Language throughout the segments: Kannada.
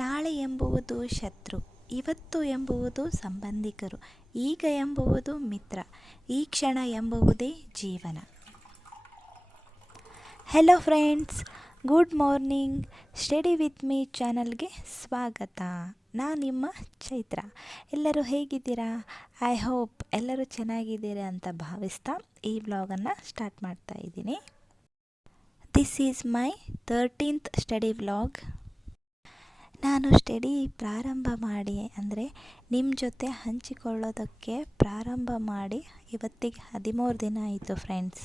ನಾಳೆ ಎಂಬುವುದು ಶತ್ರು, ಇವತ್ತು ಎಂಬುವುದು ಸಂಬಂಧಿಕರು, ಈಗ ಎಂಬುವುದು ಮಿತ್ರ, ಈ ಕ್ಷಣ ಎಂಬುವುದೇ ಜೀವನ. Hello friends, good morning. Study with me ಚಾನಲ್ಗೆ ಸ್ವಾಗತ. ನಾನು ನಿಮ್ಮ ಚೈತ್ರ. ಎಲ್ಲರೂ ಹೇಗಿದ್ದೀರಾ? ಐ ಹೋಪ್ ಎಲ್ಲರೂ ಚೆನ್ನಾಗಿದ್ದೀರಾ ಅಂತ ಭಾವಿಸ್ತಾ ಈ ವ್ಲಾಗನ್ನು ಸ್ಟಾರ್ಟ್ ಮಾಡ್ತಾ ಇದ್ದೀನಿ. This is my 13th study vlog. ನಾನು ಸ್ಟಡಿ ಪ್ರಾರಂಭ ಮಾಡಿ ಅಂದರೆ ನಿಮ್ಮ ಜೊತೆ ಹಂಚಿಕೊಳ್ಳೋದಕ್ಕೆ ಪ್ರಾರಂಭ ಮಾಡಿ ಇವತ್ತಿಗೆ 13 ದಿನ ಆಯಿತು ಫ್ರೆಂಡ್ಸ್.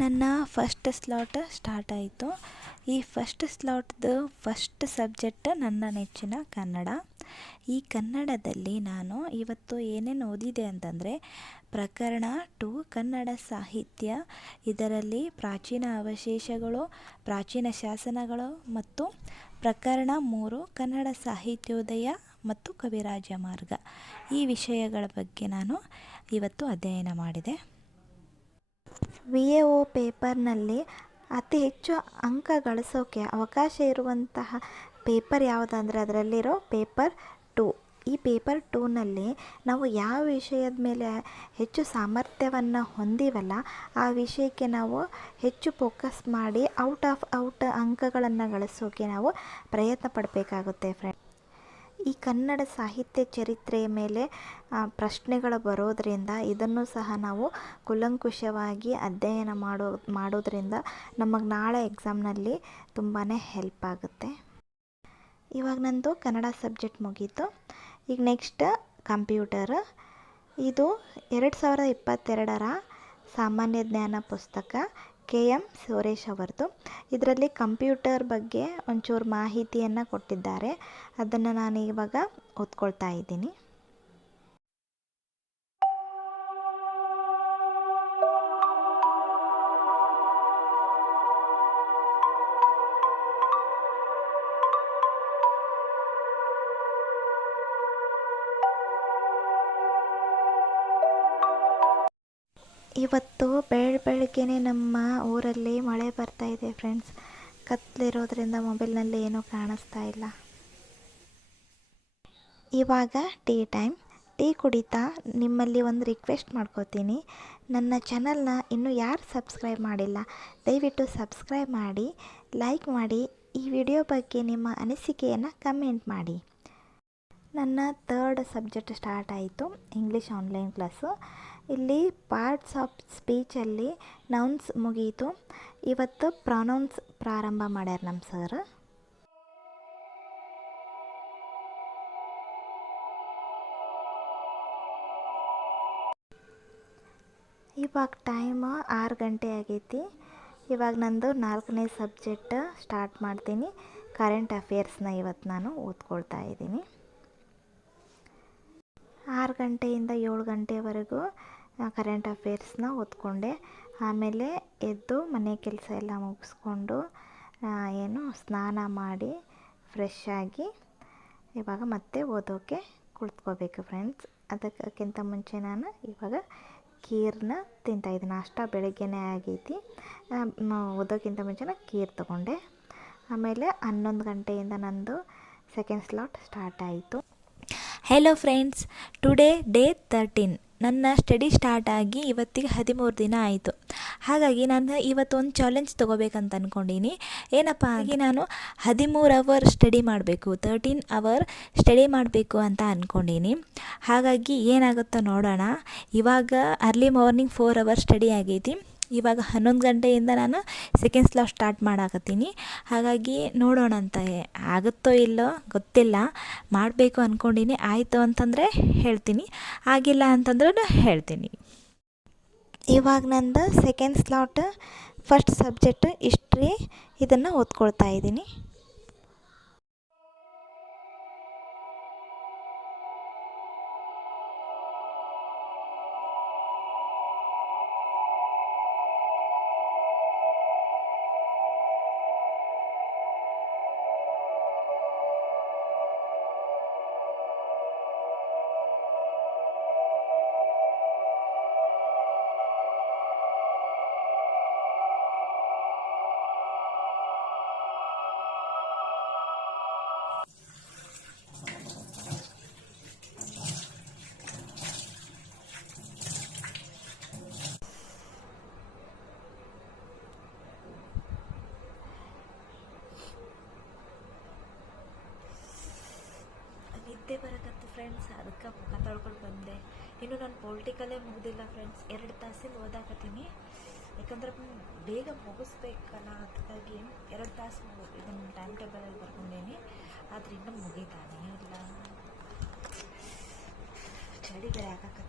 ನನ್ನ ಫಸ್ಟ್ ಸ್ಲಾಟ್ ಸ್ಟಾರ್ಟ್ ಆಯಿತು. ಈ ಫಸ್ಟ್ ಸ್ಲಾಟ್ದು ಫಸ್ಟ್ ಸಬ್ಜೆಕ್ಟ್ ನನ್ನ ನೆಚ್ಚಿನ ಕನ್ನಡ. ಈ ಕನ್ನಡದಲ್ಲಿ ನಾನು ಇವತ್ತು ಏನೇನು ಓದಿದೆ ಅಂತಂದರೆ ಪ್ರಕರಣ 2 ಕನ್ನಡ ಸಾಹಿತ್ಯ, ಇದರಲ್ಲಿ ಪ್ರಾಚೀನ ಅವಶೇಷಗಳು, ಪ್ರಾಚೀನ ಶಾಸನಗಳು ಮತ್ತು ಪ್ರಕರಣ 3 ಕನ್ನಡ ಸಾಹಿತ್ಯೋದಯ ಮತ್ತು ಕವಿರಾಜ ಮಾರ್ಗ, ಈ ವಿಷಯಗಳ ಬಗ್ಗೆ ನಾನು ಇವತ್ತು ಅಧ್ಯಯನ ಮಾಡಿದೆ. VAO ಪೇಪರ್ನಲ್ಲಿ ಅತಿ ಹೆಚ್ಚು ಅಂಕ ಗಳಿಸೋಕೆ ಅವಕಾಶ ಇರುವಂತಹ ಪೇಪರ್ ಯಾವುದಂದರೆ ಅದರಲ್ಲಿರೋ ಪೇಪರ್ 2. ಈ ಪೇಪರ್ 2ನಲ್ಲಿ ನಾವು ಯಾವ ವಿಷಯದ ಮೇಲೆ ಹೆಚ್ಚು ಸಾಮರ್ಥ್ಯವನ್ನು ಹೊಂದಿವಲ್ಲ ಆ ವಿಷಯಕ್ಕೆ ನಾವು ಹೆಚ್ಚು ಫೋಕಸ್ ಮಾಡಿ ಔಟ್ ಅಂಕಗಳನ್ನು ಗಳಿಸೋಕೆ ನಾವು ಪ್ರಯತ್ನ ಪಡಬೇಕಾಗುತ್ತೆ ಫ್ರೆಂಡ್. ಈ ಕನ್ನಡ ಸಾಹಿತ್ಯ ಚರಿತ್ರೆಯ ಮೇಲೆ ಪ್ರಶ್ನೆಗಳು ಬರೋದರಿಂದ ಇದನ್ನು ಸಹ ನಾವು ಕೂಲಂಕುಷವಾಗಿ ಅಧ್ಯಯನ ಮಾಡೋದ್ರಿಂದ ನಮಗೆ ನಾಳೆ ಎಕ್ಸಾಮ್ನಲ್ಲಿ ತುಂಬಾ ಹೆಲ್ಪ್ ಆಗುತ್ತೆ. ಇವಾಗ ನಂದು ಕನ್ನಡ ಸಬ್ಜೆಕ್ಟ್ ಮುಗೀತು. ಈಗ ನೆಕ್ಸ್ಟ್ ಕಂಪ್ಯೂಟರ್. ಇದು 2022ರ ಸಾಮಾನ್ಯ ಜ್ಞಾನ ಪುಸ್ತಕ, KM ಸುರೇಶ್ ಅವರದು. ಇದರಲ್ಲಿ ಕಂಪ್ಯೂಟರ್ ಬಗ್ಗೆ ಒಂಚೂರು ಮಾಹಿತಿಯನ್ನು ಕೊಟ್ಟಿದ್ದಾರೆ, ಅದನ್ನು ನಾನು ಇವಾಗ ಓದ್ಕೊಳ್ತಾ ಇದ್ದೀನಿ. ಇವತ್ತು ಬೆಳಗ್ಗೆನೇ ನಮ್ಮ ಊರಲ್ಲಿ ಮಳೆ ಬರ್ತಾ ಇದೆ ಫ್ರೆಂಡ್ಸ್. ಕತ್ತಲಿರೋದ್ರಿಂದ ಮೊಬೈಲ್ನಲ್ಲಿ ಏನೂ ಕಾಣಿಸ್ತಾ ಇಲ್ಲ. ಇವಾಗ ಟೀ ಟೈಮ್. ಟೀ ಕುಡಿತಾ ನಿಮ್ಮಲ್ಲಿ ಒಂದು ರಿಕ್ವೆಸ್ಟ್ ಮಾಡ್ಕೋತೀನಿ. ನನ್ನ ಚಾನಲ್ನ ಇನ್ನೂ ಯಾರು ಸಬ್ಸ್ಕ್ರೈಬ್ ಮಾಡಿಲ್ಲ ದಯವಿಟ್ಟು ಸಬ್ಸ್ಕ್ರೈಬ್ ಮಾಡಿ, ಲೈಕ್ ಮಾಡಿ, ಈ ವಿಡಿಯೋ ಬಗ್ಗೆ ನಿಮ್ಮ ಅನಿಸಿಕೆಯನ್ನು ಕಮೆಂಟ್ ಮಾಡಿ. ನನ್ನ 3rd ಸಬ್ಜೆಕ್ಟ್ ಸ್ಟಾರ್ಟ್ ಆಯಿತು, ಇಂಗ್ಲೀಷ್ ಆನ್ಲೈನ್ ಕ್ಲಾಸು. ಇಲ್ಲಿ ಪಾರ್ಟ್ಸ್ ಆಫ್ ಸ್ಪೀಚಲ್ಲಿ ನೌನ್ಸ್ ಮುಗೀತು. ಇವತ್ತು ಪ್ರೊನೌನ್ಸ್ ಪ್ರಾರಂಭ ಮಾಡ್ಯಾರ ನಮ್ಮ ಸರ್. ಇವಾಗ ಟೈಮ್ 6 ಗಂಟೆ ಆಗೈತಿ. ಇವಾಗ ನಂದು 4ನೇ ಸಬ್ಜೆಕ್ಟ್ ಸ್ಟಾರ್ಟ್ ಮಾಡ್ತೀನಿ. ಕರೆಂಟ್ ಅಫೇರ್ಸ್ನ ಇವತ್ತು ನಾನು ಓದ್ಕೊಳ್ತಾ ಇದ್ದೀನಿ. 6 ಗಂಟೆಯಿಂದ 7 ಗಂಟೆವರೆಗೂ ಕರೆಂಟ್ ಅಫೇರ್ಸ್ನ ಓದ್ಕೊಂಡೆ. ಆಮೇಲೆ ಎದ್ದು ಮನೆ ಕೆಲಸ ಎಲ್ಲ ಮುಗಿಸ್ಕೊಂಡು ಸ್ನಾನ ಮಾಡಿ ಫ್ರೆಶ್ ಆಗಿ ಇವಾಗ ಮತ್ತೆ ಓದೋಕ್ಕೆ ಕುಳಿತ್ಕೋಬೇಕು ಫ್ರೆಂಡ್ಸ್. ಅದಕ್ಕಿಂತ ಮುಂಚೆ ನಾನು ಇವಾಗ ಖೀರನ್ನ ತಿಂತಾಯಿದ್ದೀನಿ. ನಾಷ್ಟ ಬೆಳಗ್ಗೆನೇ ಆಗೈತಿ. ಓದೋಕ್ಕಿಂತ ಮುಂಚೆ ಖೀರ್ ತೊಗೊಂಡೆ. ಆಮೇಲೆ 11 ಗಂಟೆಯಿಂದ ನಂದು ಸೆಕೆಂಡ್ ಸ್ಲಾಟ್ ಸ್ಟಾರ್ಟ್ ಆಯಿತು. Hello friends, today day 13. ನನ್ನ ಸ್ಟಡಿ ಸ್ಟಾರ್ಟ್ ಆಗಿ ಇವತ್ತಿಗೆ 13 ದಿನ ಆಯಿತು. ಹಾಗಾಗಿ ನಾನು ಇವತ್ತೊಂದು ಚಾಲೆಂಜ್ ತೊಗೋಬೇಕಂತ ಅಂದ್ಕೊಂಡೀನಿ. ಏನಪ್ಪ ಆಗಿ ನಾನು 13 ಅವರ್ ಸ್ಟಡಿ ಮಾಡಬೇಕು, 13 ಅವರ್ ಸ್ಟಡಿ ಮಾಡಬೇಕು ಅಂತ ಅಂದ್ಕೊಂಡೀನಿ. ಹಾಗಾಗಿ ಏನಾಗುತ್ತೋ ನೋಡೋಣ. ಇವಾಗ ಅರ್ಲಿ ಮಾರ್ನಿಂಗ್ 4 ಅವರ್ ಸ್ಟಡಿ ಆಗೈತಿ. ಇವಾಗ 11 ಗಂಟೆಯಿಂದ ನಾನು ಸೆಕೆಂಡ್ ಸ್ಲಾಟ್ ಸ್ಟಾರ್ಟ್ ಮಾಡಾಕತ್ತೀನಿ. ಹಾಗಾಗಿ ನೋಡೋಣ ಅಂತ, ಆಗುತ್ತೋ ಇಲ್ಲೋ ಗೊತ್ತಿಲ್ಲ. ಮಾಡಬೇಕು ಅಂದ್ಕೊಂಡೀನಿ. ಆಯಿತು ಅಂತಂದರೆ ಹೇಳ್ತೀನಿ, ಆಗಿಲ್ಲ ಅಂತಂದ್ರೂ ಹೇಳ್ತೀನಿ. ಇವಾಗ ನಂದು second slot first subject history, ಇದನ್ನು ಓದ್ಕೊಳ್ತಾ ಇದ್ದೀನಿ. ನಿದ್ದೆ ಬರಕತ್ತು ಫ್ರೆಂಡ್ಸ್, ಅದಕ್ಕೆ ಮುಖ ತೊಳ್ಕೊಂಡು ಬಂದೆ. ಇನ್ನು ನಾನು ಪೊಲಿಟಿಕಲ್ಲೇ ಮುಗ್ದಿಲ್ಲ ಫ್ರೆಂಡ್ಸ್, 2 ತಾಸಿಂದ ಓದಾಕತ್ತೀನಿ. ಯಾಕಂದ್ರೆ ಬೇಗ ಮುಗಿಸ್ಬೇಕಲ್ಲ, ಅದಕ್ಕಾಗಿ 2 ತಾಸು ಇದನ್ನು ಟೈಮ್ ಟೇಬಲಲ್ಲಿ ಬರ್ಕೊಂಡೇನಿ. ಆದರೆ ಇನ್ನೂ ಮುಗಿತಾನೆ ಇಲ್ಲ, ಚಳಿ ಬೇರೆ ಆಗಾಕತ್ತು.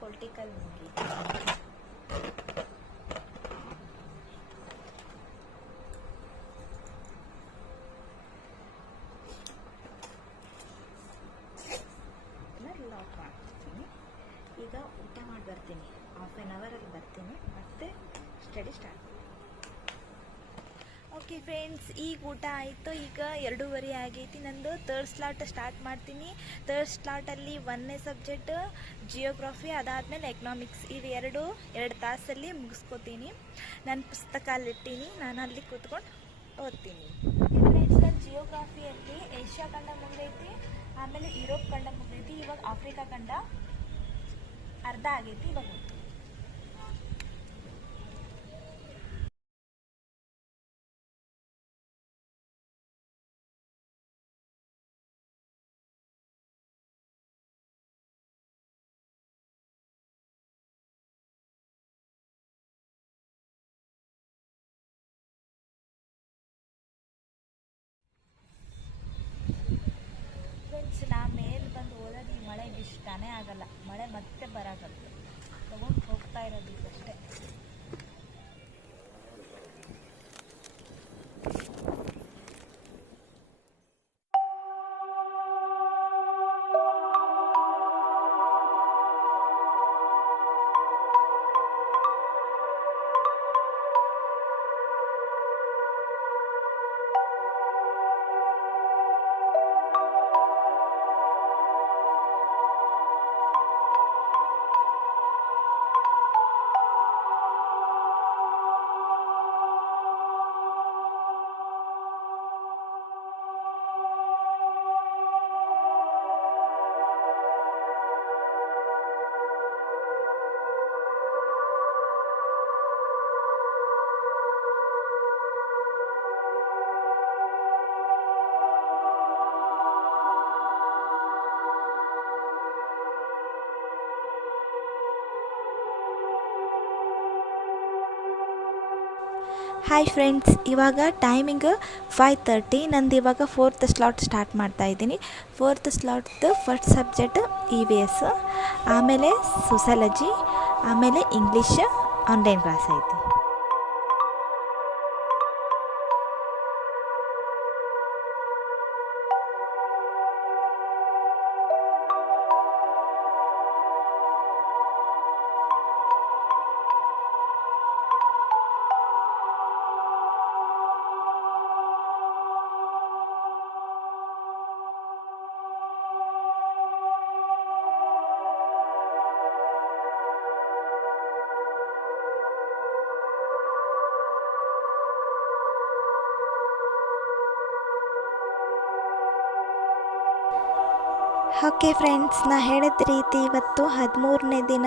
ಪೊಲಿಟಿಕಲ್ ಮುಗಿ ಲಾಕ್ ಮಾಡ್ತೀನಿ. ಈಗ ಊಟ ಮಾಡಿ ಬರ್ತೀನಿ, ಹಾಫ್ ಆನ್ ಅವರಲ್ಲಿ ಬರ್ತೀನಿ, ಮತ್ತೆ ಸ್ಟಡಿ ಸ್ಟಾರ್ಟ್. ಓಕೆ ಫ್ರೆಂಡ್ಸ್, ಈಗ ಊಟ ಆಯಿತು. ಈಗ 2:30 ಆಗೈತಿ. ನಂದು 3rd ಸ್ಲಾಟ್ ಸ್ಟಾರ್ಟ್ ಮಾಡ್ತೀನಿ. 3rd ಸ್ಲಾಟಲ್ಲಿ 1ನೇ ಸಬ್ಜೆಕ್ಟ್ ಜಿಯೋಗ್ರಫಿ, ಅದಾದಮೇಲೆ ಎಕನಾಮಿಕ್ಸ್. ಇವು 2 ತಾಸಲ್ಲಿ ಮುಗಿಸ್ಕೋತೀನಿ. ನಾನು ಪುಸ್ತಕ ಅಲ್ಲಿಟ್ಟೀನಿ, ನಾನು ಅಲ್ಲಿ ಕೂತ್ಕೊಂಡು ಓದ್ತೀನಿ. ಫ್ರೆಂಡ್ಸ್, ನಾನು ಜಿಯೋಗ್ರಫಿಯಲ್ಲಿ ಏಷ್ಯಾ ಖಂಡ ಮುಗಿದೈತಿ, ಆಮೇಲೆ ಯುರೋಪ್ ಖಂಡ ಮುಗಿದೈತಿ. ಇವಾಗ ಆಫ್ರಿಕಾ ಖಂಡ ಅರ್ಧ ಆಗೈತಿ. ಇವಾಗ ನಾ ಮೇಲೆ ಬಂದು ಓದೋದು ಈ ಮಳೆಗೆ ಇಷ್ಟನೇ ಆಗಲ್ಲ. ಮಳೆ ಮತ್ತೆ ಬರಾಗಲ್ಲ, ತಗೊಂಡು ಹೋಗ್ತಾ ಇರೋದು ಈಗಷ್ಟೇ. ಹಾಯ್ ಫ್ರೆಂಡ್ಸ್, ಇವಾಗ ಟೈಮಿಂಗ್ 5:30. ನಂದು ಇವಾಗ 4th ಸ್ಲಾಟ್ ಸ್ಟಾರ್ಟ್ ಮಾಡ್ತಾ ಇದ್ದೀನಿ. 4th ಸ್ಲಾಟ್ದು ಫಸ್ಟ್ ಸಬ್ಜೆಕ್ಟ್ EVS, ಆಮೇಲೆ ಸೋಷಾಲಜಿ, ಆಮೇಲೆ ಇಂಗ್ಲೀಷ್ ಆನ್ಲೈನ್ ಕ್ಲಾಸ್ ಐತಿ. ಓಕೆ ಫ್ರೆಂಡ್ಸ್, ನಾ ಹೇಳಿದ ರೀತಿ ಇವತ್ತು 13ನೇ ದಿನ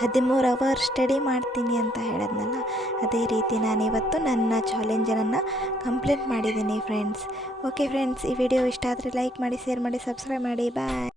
13 ಅವರ್ ಸ್ಟಡಿ ಮಾಡ್ತೀನಿ ಅಂತ ಹೇಳಿದ್ನಲ್ಲ, ಅದೇ ರೀತಿ ನಾನಿವತ್ತು ನನ್ನ ಚಾಲೆಂಜನ್ನು ಕಂಪ್ಲೀಟ್ ಮಾಡಿದ್ದೀನಿ ಫ್ರೆಂಡ್ಸ್. ಓಕೆ ಫ್ರೆಂಡ್ಸ್, ಈ ವಿಡಿಯೋ ಇಷ್ಟ ಆದರೆ ಲೈಕ್ ಮಾಡಿ, ಶೇರ್ ಮಾಡಿ, ಸಬ್ಸ್ಕ್ರೈಬ್ ಮಾಡಿ. ಬಾಯ್.